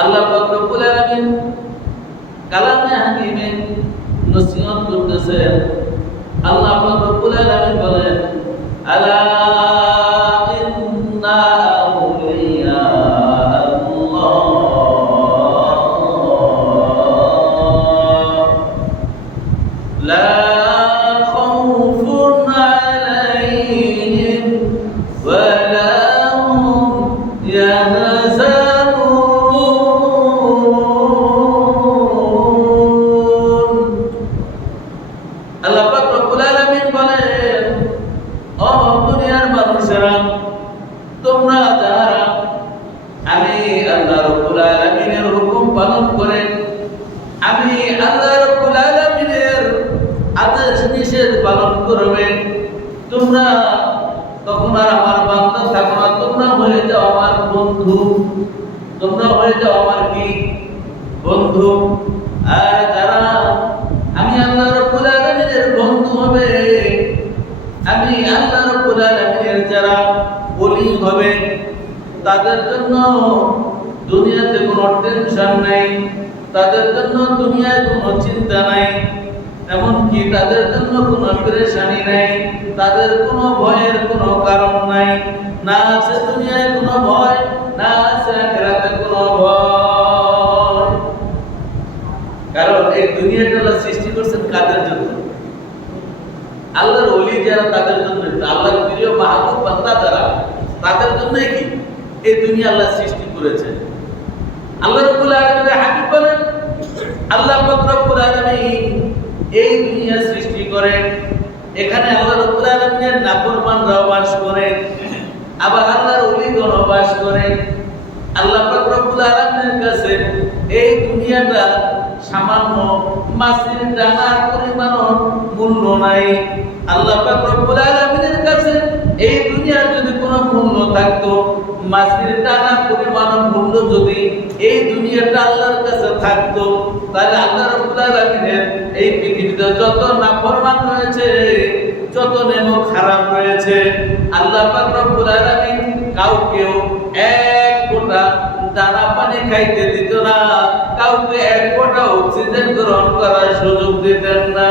আল্লাহ পাক রব্বুল আলামিন কালামে হাকিমে নসিহত করতেছেন। আল্লাহ পাক রব্বুল আলামিন বলেন, আলা ইন্না আউলিয়া আল্লাহ লা খাউফুন আলাইহিম ওয়া লা হুম ইয়াহজানুন। আল্লাহ পাক রব্বুল আলামিন বলেন, ও দুনিয়ার মানুষেরা, তোমরা যারা আমি আল্লাহ রব্বুল আলামিনের হুকুম পালন করে, আমি আল্লাহ রব্বুল আলামিনের আদেশ নিষেধ পালন করবে, তোমরা তখন আর আমার বান্দা থাকো না, তোমরা হয়ে যাও আমার বন্ধু, তোমরা হয়ে যাও আমার কি বন্ধু। আর যারা আমি আল্লাহ রব্বুল আলামিনের বন্ধু হবে, আমি আল্লাহ রব্বুল আলামিনের যারা ওলি হবে, তাদের জন্য দুনিয়াতে কোনো টেনশন নাই, তাদের জন্য দুনিয়ায় কোনো চিন্তা নাই, এমনকি তাদের জন্য কোনো পেরেশানি নাই, তাদের কোনো ভয়ের কোনো কারণ নাই। না আছে দুনিয়ায় কোনো ভয়, না আছে আখিরাতে কোনো ভয়। কারণ এই দুনিয়াটা আল্লাহ সৃষ্টি করছেন কাদের জন্য? আল্লাহর ওলি যারা, তাদের জন্য। আল্লাহর প্রিয় মাহবুব বান্দা যারা, তাদের জন্যই কি এই দুনিয়া আল্লাহ সৃষ্টি করেছেন। আল্লাহ রাব্বুল আলামিনের হাবিব বলেন, আল্লাহ পাক রব্বুল আলামিন এই দুনিয়া সৃষ্টি করেন, এখানে আল্লাহ রাব্বুল আলামিনের নাফরমানরাও বাস করে, আবার আল্লাহর ওলিগণ বাস করে। আল্লাহ পাক রব্বুল আলামিনের কাছে এই দুনিয়াটা সামান্য মাছের দানার পরিমাণও মূল্য নাই। আল্লাহ পাক রব্বুল আলামিনের কাছে এই দুনিয়ার যদি কোনো মূল্য থাকতো, মাছের দানা পরিমাণ মূল্য যদি এই দুনিয়াটা আল্লাহর কাছে থাকতো, তাহলে আল্লাহ রাব্বুল আলামিনের এই পৃথিবীতে যত নাফরমান রয়েছে, যত নেমো খারাপ রয়েছে, আল্লাহ পাক রব্বুল আলামিন কাউকেও এক ফোঁটা দানা পানি খাইতে দিত না, কাউকে এক ফোঁটা অক্সিজেন গ্রহণ করার সুযোগ দিতেন না।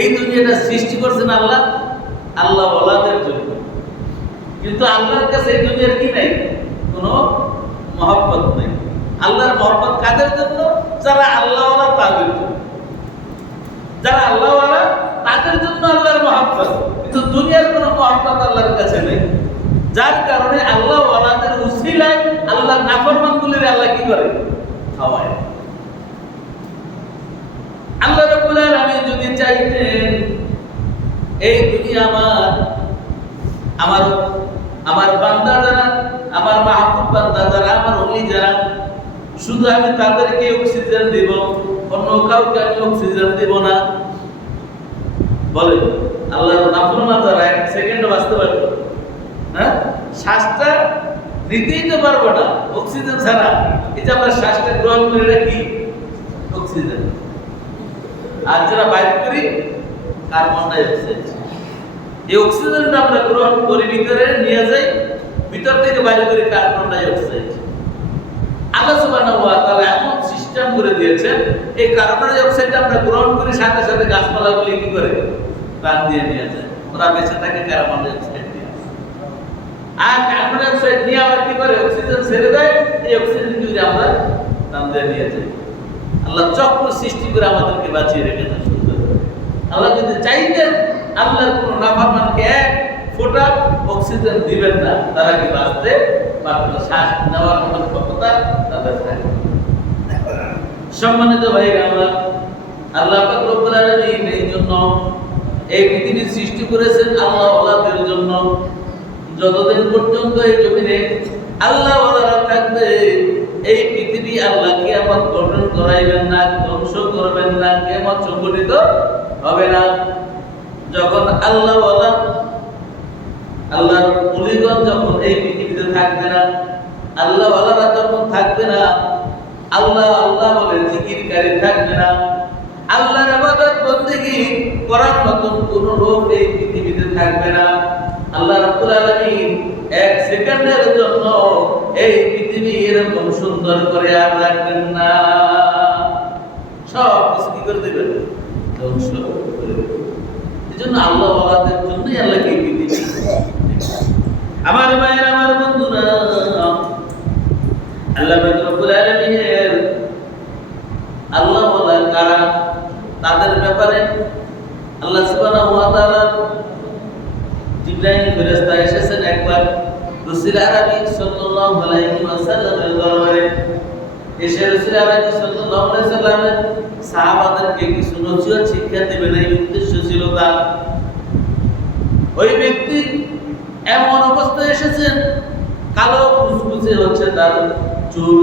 এই দুনিয়াটা সৃষ্টি করছেন আল্লাহ, আল্লাহ ওয়ালাদের জন্য। কিন্তু আল্লাহর কাছে এই দুনিয়ার কি নাই? কোনো মহব্বত নেই। আল্লাহর মহব্বত কাদের জন্য? যারা আল্লাহ ওয়ালা, তাদের জন্য। যারা আল্লাহ ওয়ালা, তাদের জন্য আল্লাহর মহব্বত। কিন্তু দুনিয়ার কোনো মহব্বত আল্লাহর কাছে নেই। যার কারণে আল্লাহ ওয়ালাদের উসিলায় আল্লাহর নাফরমানগুলির আল্লাহ কি করে? খাওয়ায়। আল্লাহ রাব্বুল আলামিন যদি চাইতেন এই দুনিয়া আমার বান্দা যারা, আমার মাহবুব বান্দা যারা, আমার ওলি যারা, শুধু আমি তাদেরকে অক্সিজেন দেব, অন্য কাউকে আমি অক্সিজেন দেব না। বলে আল্লাহর নাফরমান যারা এক সেকেন্ডও বাঁচতে পারবে না, হ্যাঁ, শ্বাসটা নিতেই তো পারবো না অক্সিজেন ছাড়া। এই যে আমরা শ্বাসটা গ্রহণ করে রাখি অক্সিজেন, আর যারা বাইর করি কার্বন ডাই অক্সাইড। এই অক্সিজেনটা আমরা গ্রহণ করি, ভিতরে নিয়ে যাই, ভিতর থেকে বাইরে করি কার্বন ডাই অক্সাইড। আল্লাহ সুবহানাহু ওয়া তাআলা এমন সিস্টেম করে দিয়েছেন, এই কার্বন ডাই অক্সাইডটা আমরা গ্রহণ করি, সাথে সাথে গাছপালাগুলি কি করে? প্রাণ দিয়ে নিয়ে যায়, ওরা বেঁচে থাকে কার্বন ডাই অক্সাইড দিয়ে। আর কার্বন ডাই অক্সাইড নিয়ে আবার কি করে? অক্সিজেন ছেড়ে দেয়, এই অক্সিজেন যদি আমরা প্রাণ দিয়ে নিয়ে যাই। আল্লাহ চক্র সৃষ্টি করে আমাদেরকে বাঁচিয়ে রেখেছেন। আল্লাহ যদি চাইতেন আল্লাহর কোন নাফরমানকে এক ফোঁটা অক্সিজেন দিবেন না, তারা কি বাঁচতে পারবে না? শ্বাস নেওয়ার মতো ক্ষমতা তাদের থাকে। সম্মানিত ভাইরা আমার, আল্লাহ পাক রব্বুল আলামিন এই জন্য এই পৃথিবী সৃষ্টি করেছেন আল্লাহ ওয়ালাদের জন্য। যতদিন পর্যন্ত এই জমিনে আল্লাহ ওয়ালারা থাকবে, এই পৃথিবী আল্লাহ কিয়ামত গঠন করাইবেন না, ধ্বংস করবেন না, কিয়ামত সংঘটিত হবে না। যখন আল্লাহ ওয়ালা, আল্লাহর ওলিগণ যখন এই পৃথিবীতে থাকবে না, আল্লাহ ওয়ালারা যখন থাকবে না, আল্লাহ আল্লাহ বলে জিকিরকারী থাকবে না, আল্লাহর ইবাদত বন্দেগী করার মতন কোন লোক এই পৃথিবীতে থাকবে না। আল্লাহ রাব্বুল আলামিন এক সেকেন্ডের জন্য এই পৃথিবী এরকম সুন্দর করে আর রাখবেন না, সব কিছু কি করে দেবেন, ধ্বংস করে দেবেন। এজন্য আল্লাহ ওয়ালাদের জন্যই আল্লাহকে এই পৃথিবী। আমার ভাইয়ের, আমার বন্ধুরা, আল্লাহ রাব্বুল আলামিনের আল্লাহ ওয়ালা কারা তাদের ব্যাপারে আল্লাহ সুবহানাহু ওয়া তাআলা জিবরাইল ফেরেশতা এসেছেন একবার রাসূল আরবি সাল্লাল্লাহু আলাইহি ওয়াসাল্লামের দরবারে। এসে রাসূল আরবি সাল্লাল্লাহু আলাইহি ওয়াসাল্লামের সাহাবাদেরকে কিছু নসিহত শিক্ষা দেবেন, এই উদ্দেশ্য ছিল তার। ওই ব্যক্তি এমন অবস্থায় এসেছেন, কালো কুচকুচে হচ্ছে তার চুল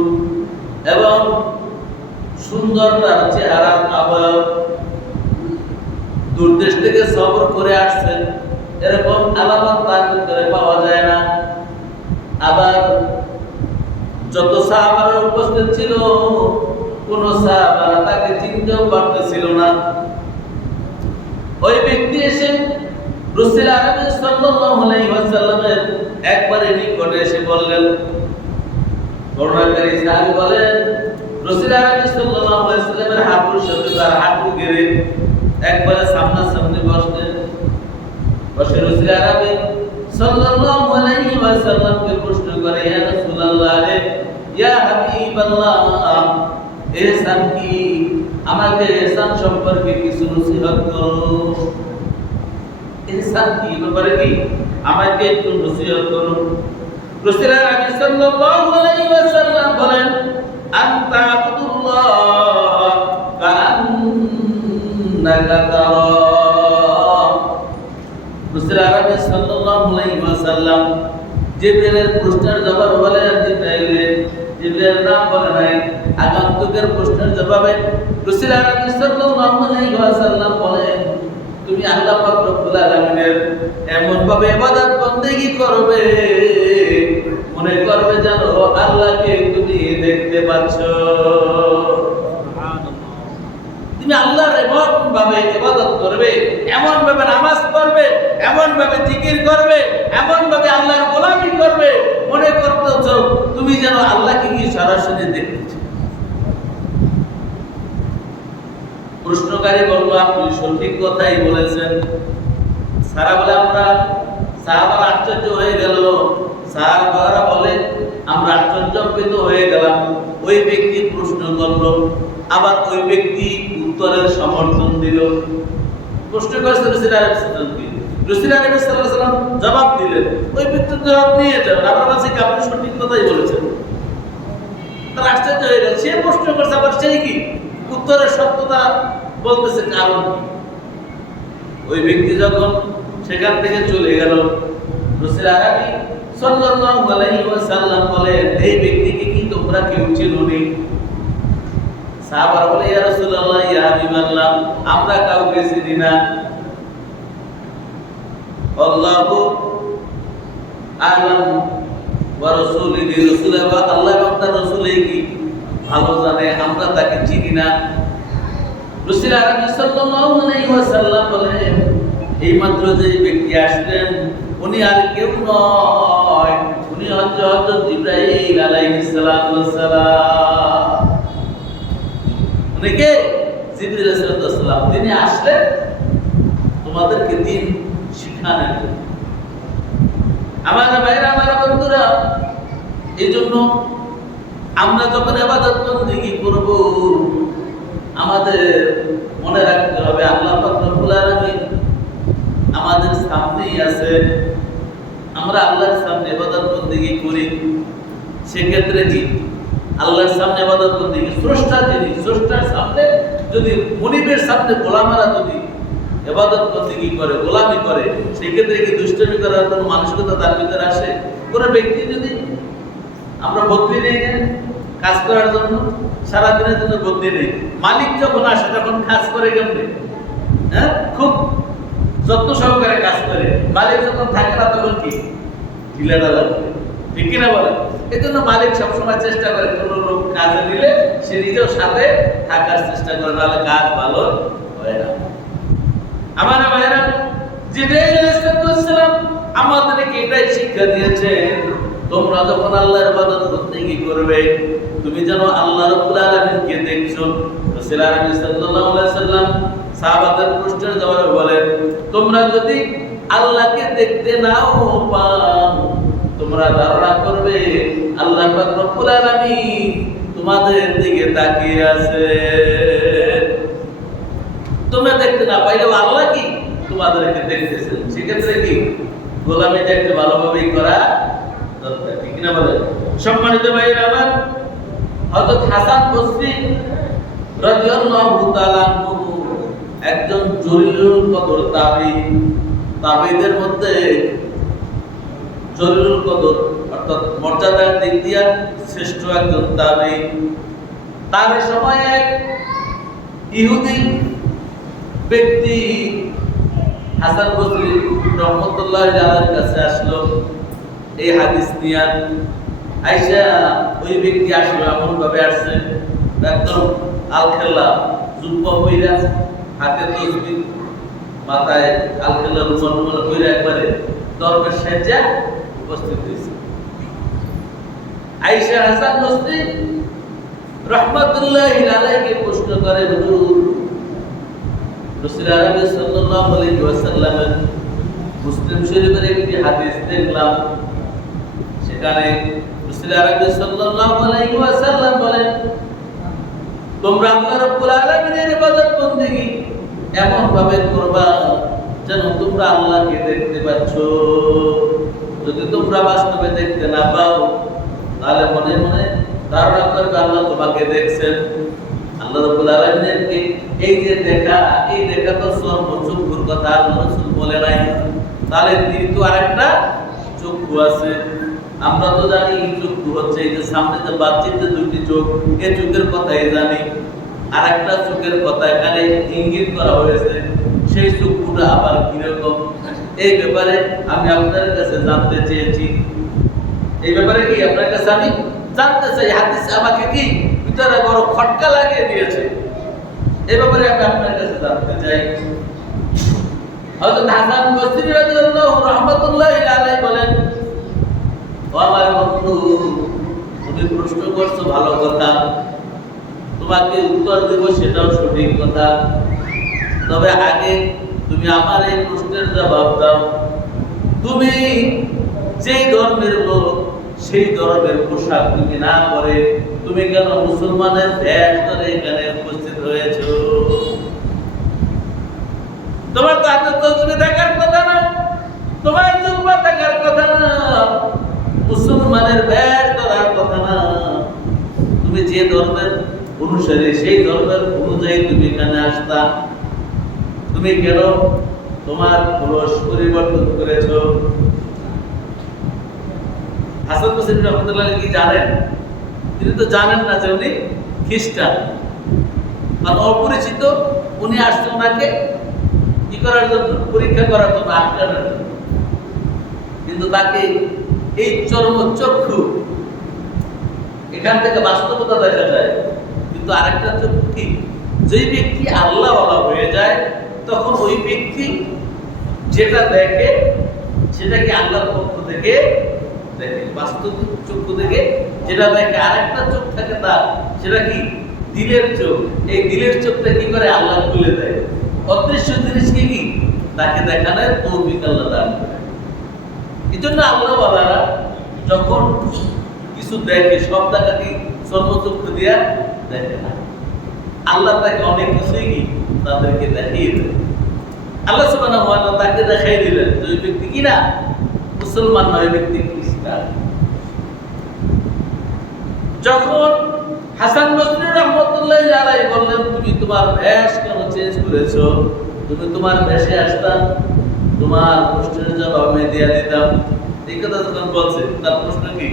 এবং সুন্দর তার চেহারা আবয়ব, দূরদেশ থেকে সফর করে আসছেন এরকম আলামত তার ভিতরে পাওয়া যায় না। আবার যত সাহাবারা উপস্থিত ছিল কোন সাহাবারা তাকে চিনতেও পারতেছিল না। ওই ব্যক্তি এসে রাসূল আরবি সাল্লাল্লাহু আলাইহি ওয়াসাল্লামের একবারে নিকটে এসে বললেন, বর্ণনাকারী সাহাবী বলেন, রাসূল আরবি সাল্লাল্লাহু আলাইহি ওয়াসাল্লামের হাঁটুর সাথে তার হাঁটু গেড়ে একবারে সামনাসামনি বসলেন। বসে রাসূল আরবি সাল্লাল্লাহু আলাইহি ওয়াসাল্লামকে প্রশ্ন করে, ইয়া রাসূলুল্লাহ, ইয়া হাবিবাল্লাহ, ইহসান কি? আমাকে ইহসান সম্পর্কে কিছু নসিহত করো। ইহসান কি ব্যাপারে কি আমাকে একটু নসিহত করো। রাসূল আরবি সাল্লাল্লাহু আলাইহি ওয়াসাল্লাম বলেন, আনতা আবদুল্লাহ কাআন্নাকা তারা। রাসূল আরবি সাল্লাল্লাহু আলাইহি ওয়াসাল্লাম জিবরাইলের প্রশ্নের জবাব বলেন, জিবরাইলের নাম বলে নাই, আগন্তুকের প্রশ্নের জবাবে রাসূল আরবি সাল্লাল্লাহু আলাইহি ওয়াসাল্লাম বলেন, তুমি আল্লাহ পাক রব্বুল আলামিনের এমন ভাবে ইবাদত বندگی করবে মনে করবে যেন আল্লাহকে তুমি দেখতে পাচ্ছ। তুমি আল্লাহর এমন ভাবে ইবাদত করবে, এমন ভাবে নামাজ পড়বে, এমন ভাবে জিকির করবে, এমন ভাবে আল্লাহর গোলামি করবে মনে করতেছ তুমি যেন আল্লাহকে কি সরাসরি দেখতেছ। প্রশ্নকারী বলল, আপনি সঠিক কথাই বলেছেন। সারা বলে আমরা সাহাবারা আশ্চর্য হয়ে গেল। সাহাবারা বলে আমরা আশ্চর্যজনিত হয়ে গেলাম। ওই ব্যক্তি প্রশ্ন করলো, আবার ওই ব্যক্তি উত্তরের সমর্থন দিল। প্রশ্ন করেছে রাসূল আলাইহিস সালাম, রাসূল আলাইহিস সালাম জবাব দিলেন। ওই ব্যক্তি জবাব দিয়ে যাবেন, আবার বলছে কি আপনি সঠিক কথাই বলেছেন। তার আশ্চর্য হয়ে গেল। সে প্রশ্ন করছে, আবার সেই কি উত্তরের সত্যতা বলতেছে কারণ। ওই ব্যক্তি যখন সেখান থেকে চলে গেল, রাসূল আরবি সাল্লাল্লাহু আলাইহি ওয়াসাল্লাম বলেন, এই ব্যক্তিকে কি তোমরা কেউ চেনোনি? সাহাবারা বলে, ইয়া রাসূলুল্লাহ, ইয়া হাবিবাল্লাহ, আমরা কাউকে চিনি না। আল্লাহু আ'লাম ওয়া রাসূলুহু, রাসূল এবং আল্লাহ এবং তার রাসূলই কি ভালো জানে, আমরা তাকে চিনি না। রাসূল আরবি সাল্লাল্লাহু আলাইহি ওয়াসাল্লাম বলেন, এই মাত্র যে ব্যক্তি আসলেন উনি আর কেউ নয়, উনি হযরত জিবরাইল আলাইহিস সালাম। উনি কে? জিবরাইল আলাইহিস সালাম। তিনি আসলেন তোমাদেরকে দ্বীন শিখানোর জন্য। আমার ভাইরা, আমার বন্ধুরা, এইজন্য আমরা যখন ইবাদত বندگی করব আমাদের মনে রাখতে হবে আল্লাহ পাক রব্বুল আলামিন আমাদের সামনেই আছে। আমরা আল্লাহর সামনে ইবাদত বندگی করি, সেক্ষেত্রে কি আল্লাহর সামনে ইবাদত বندگی স্রষ্টা যিনি, স্রষ্টার সামনে যদি মুনিবের সামনে গোলামেরা যদি ইবাদত বندگی করে, গোলামি করে, সেক্ষেত্রে কি দুষ্টমি করার কোনো মানসিকতা তার ভিতরে আসে? কোনো ব্যক্তি যদি আমরা বদলি নেই কাজ করার জন্য, সারাদিনের জন্য বদলি নেই, মালিক যখন আসে তখন কাজ করে কেমনে? হ্যাঁ, খুব যত্ন সহকারে কাজ করে। মালিক যখন থাকে না তখন কি ঢিলাঢালা করে, ঠিক কিনা বলেন? এই জন্য মালিক সবসময় চেষ্টা করে কোনো লোক কাজে দিলে সে নিজেও সাথে থাকার চেষ্টা করে, নাহলে কাজ ভালো হয় না। আমার ভাইয়েরা, জিবরাইল আলাইহিস সালাম আমাদেরকে এটাই শিক্ষা দিয়েছেন, তোমরা যখন আল্লাহর ইবাদত বন্দেগী করবে তুমি যেন আল্লাহ রাব্বুল আলামিনকে দেখছো। রাসূল আরবি সাল্লাল্লাহু আলাইহি সাল্লাম সাহাবাদের প্রশ্নের জবাবে বলেন, তোমরা যদি আল্লাহকে দেখতে নাও পাও তোমরা ধারণা করবে আল্লাহ পাক রব্বুল আলামিন তোমাদের দিকে তাকিয়ে আছে। তোমরা দেখতে না পাইলেও আল্লাহ কি তোমাদেরকে দেখতেছেন। সেক্ষেত্রে কি গোলামিটা একটু ভালোভাবেই করা দরকার, ঠিক না বলেন? সম্মানিত ভাইরা আমার, হযরত হাসান বসরি রাদিয়াল্লাহু তাআলা আনহু একজন জলিলুল কদর তাবী, তাবীদের মধ্যে জলিলুল কদর অর্থাৎ মর্যাদার দিক দিয়ে শ্রেষ্ঠ একজন তাবী। তার সময় এক ইহুদি ব্যক্তি হাসান বসরি রহমতুল্লাহ আলাইহির কাছে আসলো এই হাদিস নিয়ে। আয়েশা ওই ব্যক্তি আসলো এমন ভাবে আসছে একদম আলখেল্লা জুব্বা পইরা, হাতে তসবিহ, মাথায় আলখেল্লা রুমাল পইরা একবারে দরবেশ সেজে উপস্থিত হয়েছে। আয়েশা হাসান বসরি রহমতুল্লাহ আলাইহিকে প্রশ্ন করে, হুজুর রাসূল আরবি সাল্লাল্লাহু আলাইহি ওয়াসাল্লামের মুসলিম শরীফের একটি হাদিস দেখলাম, সেখানে রাসূল আরবি সাল্লাল্লাহু আলাইহি ওয়াসাল্লাম বলেন, তোমরা আল্লাহ রাব্বুল আলামিনের ইবাদত বন্দেগী এমন ভাবে করবা যেন তোমরা আল্লাহকে দেখতে পাচ্ছ। যদি তোমরা বাস্তবে দেখতে না পাও তাহলে মনে মনে ধারণা করবে আল্লাহ তোমাকে দেখছেন। আল্লাহ রাব্বুল আলামিনের এই যে দেখা, এই দেখা তো চক্ষুর কথা আল্লাহ রাসূল বলে নাই, তাহলে তিনি তো আরেকটা চক্ষু আছে। আমরা তো জানি চক্ষু হচ্ছে এই যে সামনে যে বাচ্চাদের দুটি চোখ, এই চোখের কথাই জানি। আর একটা চোখের কথা এখানে ইঙ্গিত করা হয়েছে, সেই চক্ষুটা আবার কিরকম এই ব্যাপারে আমি আপনার কাছে জানতে চেয়েছি। এই ব্যাপারে কি আপনার কাছে আমি জানতে চাই। হাদিস আমাকে কি ভিতরে বড় খটকা লাগিয়ে দিয়েছে, এই ব্যাপারে আমি আপনার কাছে জানতে চাই। হযরত হাসান বসরি রাদিয়াল্লাহু রাহমাতুল্লাহি আলাইহি বলেন, ও আমার বন্ধু, তুমি প্রশ্ন করছো ভালো কথা, তোমাকে উত্তর দেব সেটাও সঠিক কথা, তবে আগে তুমি আমার এই প্রশ্নের জবাব দাও। তুমি যেই ধর্মের লোক সেই ধর্মের পোশাক তুমি না পরে তুমি কেন মুসলমানের বেশ ধরে এখানে উপস্থিত হয়েছো? তোমার তো হাতে তসবিহ দেখার কথা না, তোমার জুব্বা দেখার কথা না, মুসলমানের বেশ ধরার কথা না। তুমি যে ধর্মের অনুসারী সেই ধর্মের অনুযায়ী তুমি এখানে আসতা, তুমি কেন তোমার খোলস পরিবর্তন করেছো? হাসান বসরি রহমতুল্লাহ কি জানেন? তিনি তো জানেন না যে উনি খ্রিস্টান, কারণ অপরিচিত। উনি আসছেন ওনাকে কি করার জন্য, পরীক্ষা করার জন্য, আটকানোর জন্য। কিন্তু তাকে এই চর্মচক্ষু, এখান থেকে বাস্তবতা দেখা যায়। কিন্তু আরেকটা চক্ষু কি, যেই ব্যক্তি আল্লাহওয়ালা হয়ে যায় তখন ওই ব্যক্তি যেটা দেখে সেটা কি আল্লাহর পক্ষ থেকে দেখে, বাস্তবিক চক্ষু থেকে যেটা দেখে। আরেকটা চোখ থাকে তার, সেটা কি দিলের চোখ। এই দিলের চোখটা কি করে আল্লাহ খুলে দেয়, অদৃশ্য জিনিসকে কি তাকে দেখানোর তৌফিক আল্লাহ দান করে। এই জন্য আল্লাহওয়ালারা যখন কিছু দেখে সব দেখা কি চর্মচক্ষু দিয়া দেখে না। আল্লাহ তাকে অনেক কিছুই কি তাদেরকে দেখিয়ে দেয়। আল্লাহ সুবহানাহু ওয়া তাআলা তাকে দেখাই দিলেন যে ওই ব্যক্তি কিনা মুসলমান নয়, ব্যক্তি খ্রিস্টান। যখন হাসান বসরি রাহমাতুল্লাহি আলাইহি বললেন, তুমি তোমার বেশ কেন চেঞ্জ করেছো? তুমি তোমার বেশে আসতাম, তোমার প্রশ্নের জবাব আমি দিয়ে দিতাম। এই কথা যখন বলছে, তার প্রশ্ন কি?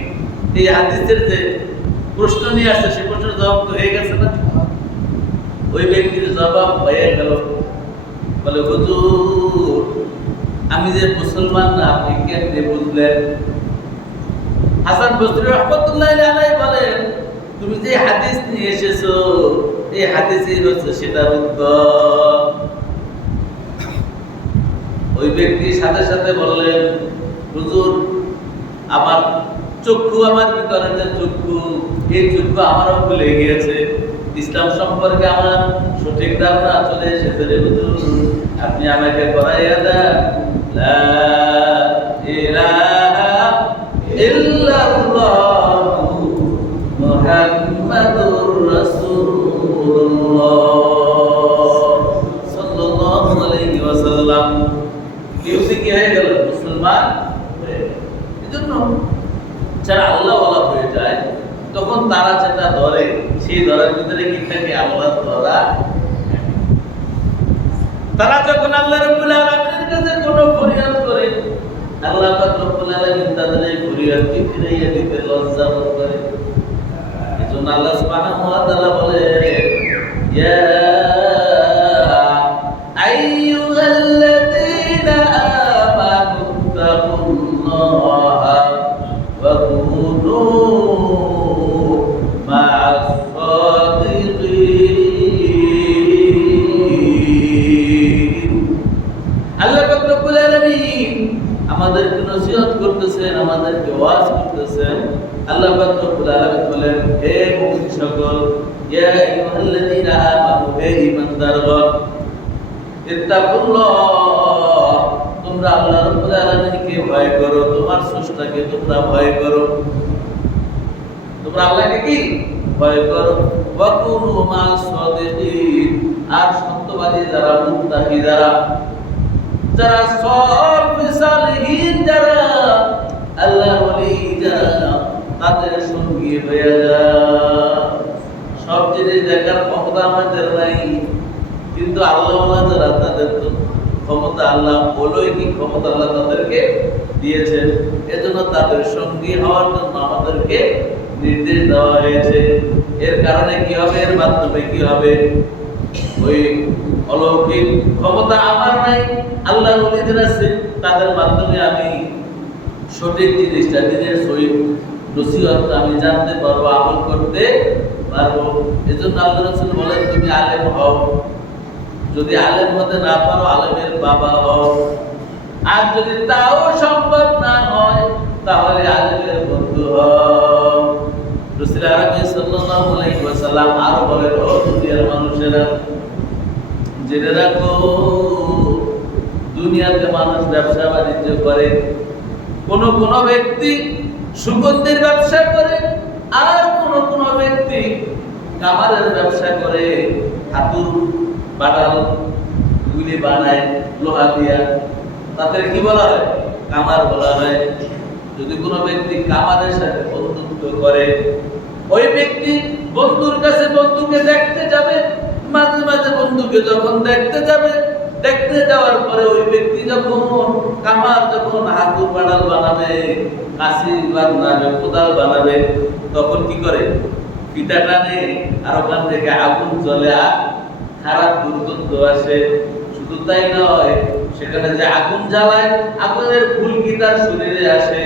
এই হাদিসের যে প্রশ্ন নিয়ে আসছে সে প্রশ্নের জবাব তো হয়ে গেছে না? ওই ব্যক্তির জবাব হয়ে গেল, বলে হুজুর আমি যে মুসলমান না আপনি কেমনে বুঝলেন? হাসান বসরি রাহমাতুল্লাহি আলাইহি বলেন, তুমি যে হাদিস নিয়ে এসেছো এই হাদিসই হচ্ছে সেটার উত্তর। ওই ব্যক্তি সাথে সাথে বললেন, হুজুর আমার চক্ষু, আমার ভিতরে যে চক্ষু, এই চক্ষু আমারও খুলে গিয়েছে, ইসলাম সম্পর্কে আমার সঠিক ধারণা চলে এসেছে রে হুজুর, আপনি আমাকে করাইয়া দেন লা ইলাহা ইল্লাল্লাহু মুহাম্মাদুর রাসূলুল্লাহ সাল্লাল্লাহু আলাইহি ওয়াসাল্লাম। ইউসি কি হয়ে গেল? মুসলমান হয়ে গেল। এজন্য যারা আল্লাহওয়ালা হয়ে যায় তখন তারা যেটা ধরে সেই ধরার ভিতরে কি থাকে? আল্লাহর ধরা। তারা যখন আল্লাহ রাব্বুল আলামিনের কাছে কোনো ফরিয়াদ করে, আল্লাহ পাক রব্বুল আলামিন তাদের এই ফরিয়াদকে ফিরাইয়া দিতে লজ্জা বোধ করে। এজন্য আল্লাহ সুবহানাহু ওয়া তাআলা বলে, ইয়া আইয়ুহাল্লাযীনা আমানু তাকুল্লাহা ওয়া কুনু মা'আস সাদিকিন। আল্লাহ পাক রব্বুল আলামিন আমাদেরকে নসিহত করতেছেন, আমাদেরকে ওয়াজ করতেছেন। আল্লাহ পাক রব্বুল আলামিন বলেন, হে মুমিন সকল, ইয়া আইয়ুহাল্লাযীনা আমানু, হে ঈমানদারগণ, ইত্তাকুল্লাহ, তোমরা আল্লাহ রাব্বুল আলামিনকে ভয় করো, তোমার স্রষ্টাকে তোমরা ভয় করো, তোমরা আল্লাহকে কি ভয় করো, ওয়া কুনু মা'আস সাদিকিন, আর সত্যবাদী যারা, মুত্তাকি যারা, যারা সালিহিন, যারা আল্লাহর ওলি, যারা তাদের সঙ্গী হয়ে যায়। সব জিনিস দেখার ক্ষমতা আমাদের নাই, কিন্তু আল্লাহওয়ালা যারা, তাদের তো ক্ষমতা আল্লাহ অলৌকিক ক্ষমতা আল্লাহ তাদেরকে দিয়েছেন। এজন্য তাদের সঙ্গী হওয়ার জন্য আমাদেরকে নির্দেশ দেওয়া হয়েছে। এর কারণে কি হবে? এর মাধ্যমে কি হবে? ওই অলৌকিক ক্ষমতা আমার নাই, আল্লাহর ওলিদের আছে, তাদের মাধ্যমে আমি সঠিক জিনিসটা, দিনের সহিত নসিহত আমি জানতে পারবো, আমল করতে পারবো। এজন্য আল্লাহ রাসূল বলেন, তুমি আলেম হও, যদি আলেম হতে না পারো আলেমের বাবা হও, আর যদি তাও সম্ভব না হয় তাহলে আলেমের বন্ধু হও। রাসূল আরবি সাল্লাল্লাহু আলাইহি ওয়াসাল্লাম আরো বলেন, ও দুনিয়ার মানুষেরা, জেনে রাখো, দুনিয়াতে মানুষ ব্যবসা বাণিজ্য করে, কোন কোন ব্যক্তি সুগন্ধির ব্যবসা করে, আর কোন কোন ব্যক্তি কামারের ব্যবসা করে, হাতুর বাটাল গুলি বানায় লোহা দিয়া, তাদের কি বলা হয়? কামার বলা হয়। যদি কোনো ব্যক্তি কামারের সাথে বন্ধুত্ব করে, ওই ব্যক্তি বন্ধুর কাছে বন্ধুকে দেখতে যাবে, মাঝে মাঝে বন্ধুকে যখন দেখতে যাবে, দেখতে যাওয়ার পরে ওই ব্যক্তি যখন কামার, যখন হাতুর বাটাল বানাবে, কাশি বানাবে, কোদাল বানাবে, তখন কি করে? ফিতা টানে, আর ওখান থেকে আগুন জ্বলে, আর খারাপ দুর্গন্ধ আসে। শুধু তাই নয়, সেখানে যে আগুন জ্বালায়, আগুনের ফুলকি তার শরীরে আসে।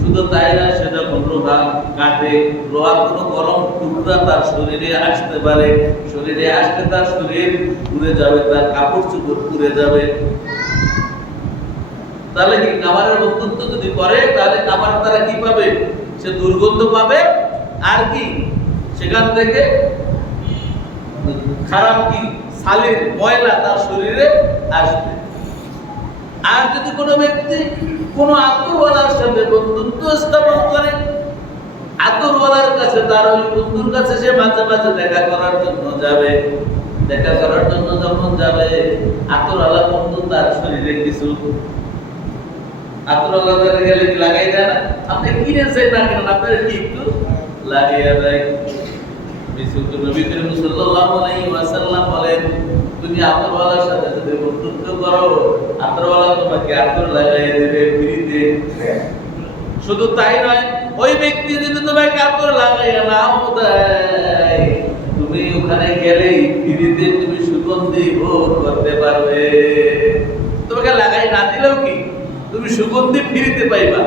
শুধু তাই না, সে যখন লোহা কাটে, লোহার কোনো গরম টুকরা তার শরীরে আসতে পারে, শরীরে আসতে তার শরীর পুড়ে যাবে, তার কাপড় চোপড় পুড়ে যাবে। তাহলে কি কামারের বন্ধুত্ব যদি করে, তাহলে কামার তারা কি পাবে? সে দুর্গন্ধ পাবে, আর কি সেখান থেকে খারাপ কি সালের ময়লা তার শরীরে আসবে। আর যদি কোনো ব্যক্তি কোনো আতরওয়ালার সাথে বন্ধুত্ব স্থাপন করে, আতরওয়ালার কাছে, তার ওই বন্ধুর কাছে সে মাঝে মাঝে দেখা করার জন্য যাবে, দেখা করার জন্য যখন যাবে, আতরওয়ালা বন্ধু তার শরীরে কিছু আতরওয়ালা গেলে লাগাই দেয় না? আপনি কিনেছেন না কেন, আপনার কি একটু লাগিয়ে দেয়। নবী করিম সাল্লাল্লাহু আলাইহি ওয়াসাল্লাম বলেন, তুমি আতরওয়ালার সাথে যদি বন্ধুত্ব করো, আতরওয়ালা তোমাকে আতর লাগাই দেবে ফ্রিতে। শুধু তাই নয়, ওই ব্যক্তি যদি তোমাকে আতর লাগাইয়া নাও দেয়, তুমি ওখানে গেলেই ফ্রিতে তুমি সুগন্ধি ভোগ করতে পারবে। তোমাকে লাগাই না দিলেও কি তুমি সুগন্ধি ফ্রিতে পাইবা,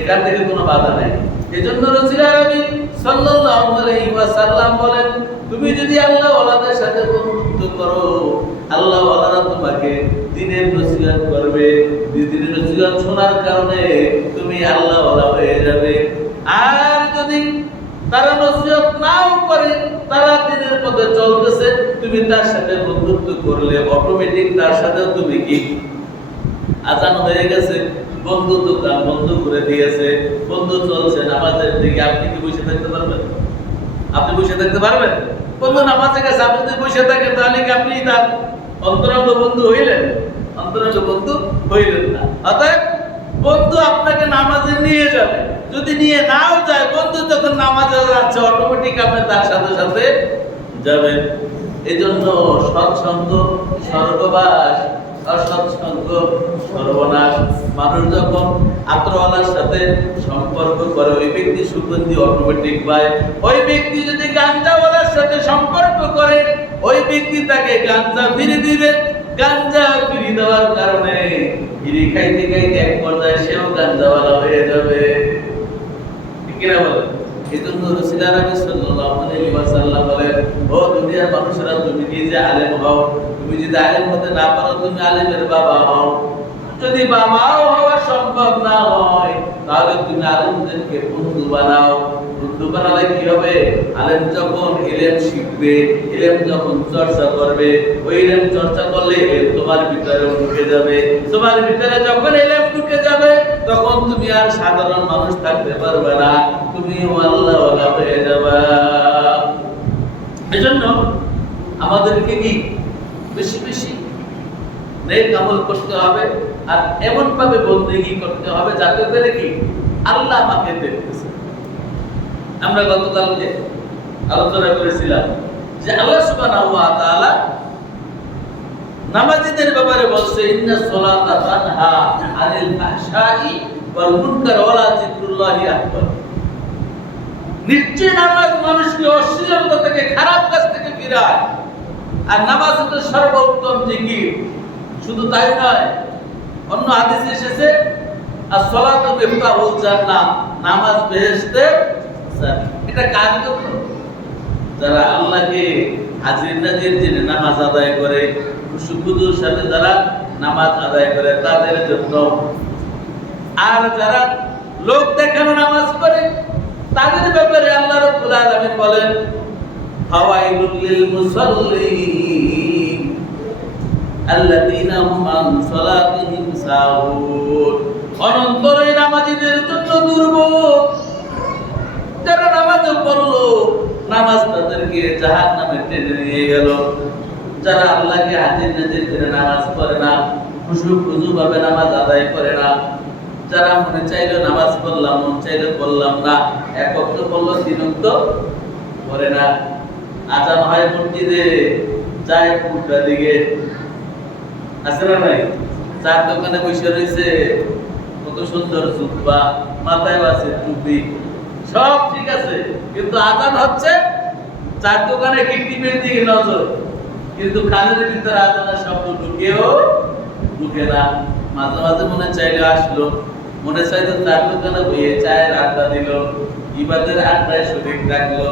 এখান থেকে কোনো বাধা নাই। এজন্য রাসূল আরবি সাল্লাল্লাহু আলাইহি ওয়াসাল্লাম বলেন, তুমি যদি আল্লাহ ওয়ালাদের সাথে বন্ধুত্ব করো, আল্লাহ ওয়ালারা তোমাকে দ্বীনের নসিহত করবে, দ্বীনের নসিহত শোনার কারণে তুমি আল্লাহ ওয়ালা হয়ে যাবে। আর যদি তারা নসিহত নাও করে, তারা দ্বীনের পথে চলতেছে, তুমি তার সাথে বন্ধুত্ব করলে অটোমেটিক তার সাথে তুমি কি আজান হয়ে গেছে, বন্ধু দোকান বন্ধ করে দিয়েছে, বন্ধু চলছে নামাজের দিকে, আপনি কি বসে থাকতে পারবেন? আপনি বসে থাকতে পারবেন? বন্ধু নামাজে গেছে, আপনি যদি বসে থাকেন তাহলে কি আপনি তার অন্তরঙ্গ বন্ধু হইলেন? অন্তরঙ্গ বন্ধু হইলেন না। অতএব বন্ধু আপনাকে নামাজে নিয়ে যাবে, যদি নিয়ে নাও যায়, বন্ধু যখন নামাজে যাচ্ছে অটোমেটিক আপনি তার সাথে সাথে যাবেন। এজন্য সৎসঙ্গ স্বর্গবাস, অসৎসঙ্গ সর্বনাশ। মানুষ যখন আত্রওয়ালার সাথে সম্পর্ক করে, ওই ব্যক্তি সুগন্ধি অটোমেটিক পায়। ওই ব্যক্তি যদি গাঞ্জাওয়ালার সাথে সম্পর্ক করে, ওই ব্যক্তি তাকে গাঞ্জা ফিরে দিবে। গাঞ্জা ফিরে দেওয়ার কারণে বিড়ি খাইতে খাইতে এক পর্যায়ে সেও গাঞ্জাওয়ালা হয়ে যাবে। ঠিক কিনা বলেন? এজন্য রাসূল আরবি সাল্লাল্লাহু আলাইহি ওয়াসাল্লাম বলেন, ও দুনিয়ার মানুষেরা, তুমি নিজে আলেম হও। তুমি যদি আলেম হতে না পারো, তুমি আলেমের বাবা হও। যদি বাবাও হওয়া সম্ভব না হয়, তাহলে তুমি আলেমদেরকে বন্ধু বানাও। বন্ধু বানালে কি হবে? আলেম যখন ইলম শিখবে, ইলম যখন চর্চা করবে, ওই ইলম চর্চা করলে ইলম তোমার ভিতরে ঢুকে যাবে। তোমার ভিতরে যখন ইলম ঢুকে যাবে, তখন তুমি আর সাধারণ মানুষ থাকতে পারবে না, তুমি আল্লাহওয়ালা হয়ে যাবে। এজন্য আমাদেরকে কি বেশি বেশি নেক আমল করতে হবে, আর এমন ভাবে বন্দেগী করতে হবে যাতে করে কি আল্লাহ আমাকে দেখতেছে। আমরা গতকালকে আলোচনা করেছিলাম যে আল্লাহ সুবহানাহু ওয়া তাআলা নামাজীদের ব্যাপারে বলছে, ইন্নাস সালাতা তানহা আনিল ফাহশাই ওয়াল মুনকার ওয়া লা যিকরুল্লাহি আকবার। নিশ্চয় নামাজ মানুষকে অশ্লীলতা থেকে, খারাপ কাজ থেকে ফিরায়। আর নামাজ হচ্ছে সর্বোত্তম জিকির। শুধু তাই নয়, অন্য হাদিসে এসেছে as-সালাতু মিফতাহুল জান্নাহ, নামাজ বেহেশতের চাবি। এটা কার জন্য? যারা আল্লাহকে হাজির নাজির জেনে নামাজ আদায় করে, খুশুখুজুর সাথে যারা নামাজ আদায় করে তাদের জন্য। আর যারা লোক দেখানো নামাজ পড়ে, তাদের ব্যাপারে আল্লাহ রাব্বুল আলামিন বলেন, ফাওয়াইলুল লিল মুসাল্লিন আল্লাযীনা হুম আন সালাতিহিম সাহুন। অনন্তরে নামাজীদের জন্য দুর্ভোগ। যারা নামাজ পড়লো, নামাজ তাদেরকে জাহান্নামে টেনে নিয়ে গেল। যারা আল্লাহকে হাজির নাজির করে নামাজ পড়ে না, খুশু খুজু ভাবে নামাজ আদায় করে না, যারা মনে চাইলো নামাজ পড়লাম, মন চাইলো পড়লাম না, এক ওয়াক্ত পড়লো, তিন ওয়াক্ত পড়ে না। আজান হয় মসজিদে, যায় উল্টা দিকে, আছে না নাই? চার দোকানে বসে রয়েছে, কত সুন্দর জুব্বা, মাথায় আছে টুপি, সব ঠিক আছে, কিন্তু আজান হচ্ছে চার দোকানে কীর্তিমের দিকে নজর, কিন্তু কানের ভিতরে আজানের শব্দ ঢুকেও ঢুকে না। মাঝে মাঝে মনে চাইলে আসলো, মনে চাইলে চার দোকানে বইয়ে চায়ের আড্ডা দিল, ইবাদের আড্ডায় শরীর রাখলো।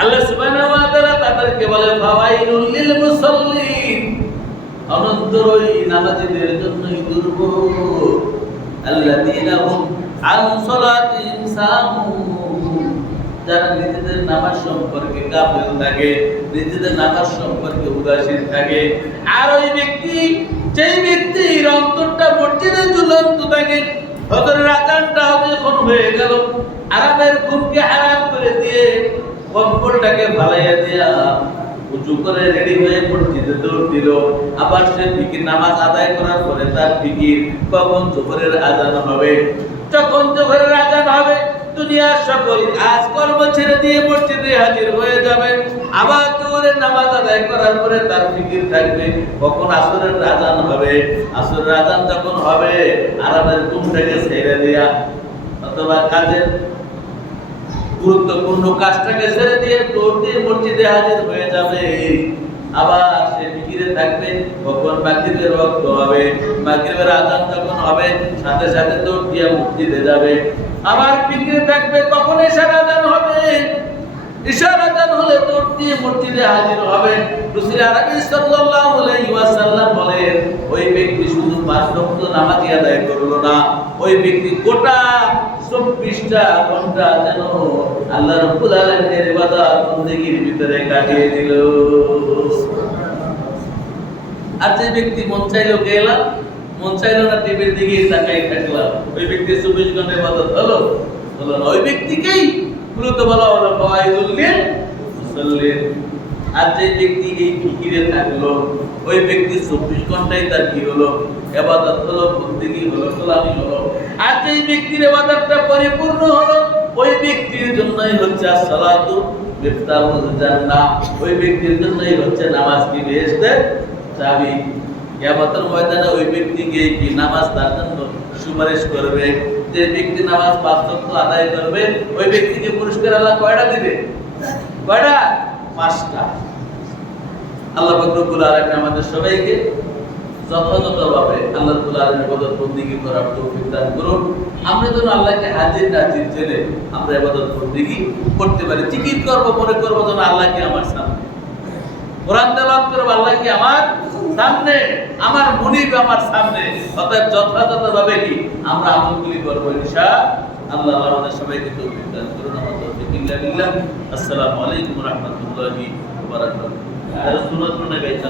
আল্লাহ সুবহানাহু ওয়া তাআলা তাদেরকে বলে, ফাওয়াইলুল লিল মুসাল্লিন, অনন্তর ওই নামাজীদের জন্যই দুর্ভোগ, আল্লাযীনা হুম আন সালাতিহিম সাহুন, যারা নিজেদের নামাজ সম্পর্কে গাফিল থাকে, নিজেদের নামাজ সম্পর্কে উদাসীন থাকে। আর ওই ব্যক্তি, যেই ব্যক্তির অন্তরটা মসজিদে ঝুলন্ত থাকে, হযরত আযানটা যখন হয়ে গেল, আরামের ঘুমকে হারাম করে দিয়ে, কম্বলটাকে ফালাইয়া দিয়া উঁচু করে রেডি হয়ে মসজিদে দৌড় দিল। আবার সে ফিকির নামাজ আদায় করার পরে তার ফিকির কখন জোহরের আজান হবে। যখন জোহরের আজান হবে, দুনিয়ার সকল কাজ কর্ম ছেড়ে দিয়ে মসজিদে হাজির হয়ে যাবে। আবার জোহরের নামাজ আদায় করার পরে তার ফিকির থাকবে কখন আসরের আজান হবে। আসরের আজান যখন হবে, আরামের ঘুমটাকে ছেড়ে দিয়া অথবা কাজের গুরুত্বপূর্ণ কাজটাকে ছেড়ে দিয়ে দৌড় দিয়ে মসজিদে হাজির হয়ে যাবে। আবার সে ফিকিরে থাকবে কখন মাগরিবের ওয়াক্ত হবে, মাগরিবের আযান যখন হবে সাথে সাথে দৌড় দিয়ে মসজিদে যাবে। আবার ফিকিরে থাকবে কখন ইশারা আযান হবে, ইশারা আযান হলে দৌড় দিয়ে মসজিদে হাজির হবে। রাসূল আরবি সাল্লাল্লাহু আলাইহি ওয়াসাল্লাম বলেন, ওই ব্যক্তি শুধু 5 ওয়াক্ত নামাজ আদায় করলো না, ওই ব্যক্তি গোটা 24টা ঘন্টা যেন আল্লাহ রাব্বুল আলামিনের ইবাদত বন্দেগীর ভিতরে কাটিয়ে দিল। আর যে ব্যক্তি মন চাইলো গেলাম, মন চাইলো না টিভির দিকে তাকাই থাকলাম, ওই ব্যক্তি 24 ঘন্টা ইবাদত হলো হলো না। ওই ব্যক্তিকেই মূলত বলা হলো ফাওয়াইদুল লিল মুসাল্লিন। আর যে ব্যক্তি এই ফিকিরে থাকলো, ওই ব্যক্তি 24 ঘন্টায় তার কি হলো, ইবাদত হলো, বন্দেগী হলো, গোলামি হলো। আর যে ব্যক্তির ইবাদতটা পরিপূর্ণ হলো, ওই ব্যক্তির জন্যই হচ্ছে as-সালাতু মিফতাহুল জান্নাহ, ওই ব্যক্তির জন্যই হচ্ছে নামাজ কি বেহেশতের চাবি। কিয়ামতের ময়দানে ওই ব্যক্তিকে কি নামাজ তার জন্য সুপারিশ করবে। যে ব্যক্তি নামাজ 5 ওয়াক্ত আদায় করবে, ওই ব্যক্তিকে পুরস্কার আল্লাহ কয়টা দিবে? কয়টা? 5টা। আল্লাহ পাক রব্বুল আলামিন আমাদের সবাইকে যথাযথভাবে আল্লাহ রাব্বুল আলামিনের ইবাদত বন্দেগী করার তৌফিক দান করুন। আমরা যেন আল্লাহকে হাজির নাজির জেনে আমরা ইবাদত বন্দেগী করতে পারি। জিকির করব, মনে করব যেন আল্লাহকে আমার সামনে, কোরআন তেলাওয়াত করব আল্লাহকে আমার সামনে, আমার মুনিব আমার সামনে। অতএব যথাযথভাবে কি আমরা আমলগুলি করব ইনশাআল্লাহ। আল্লাহ আমাদের সবাইকে তৌফিক দান করুন। আমাদের তৌফিক বিল্লাহ। আসসালামু আলাইকুম ওয়া রাহমাতুল্লাহি ওয়া বারাকাতুহু। আর সুন্নাত পড়নে গাইতে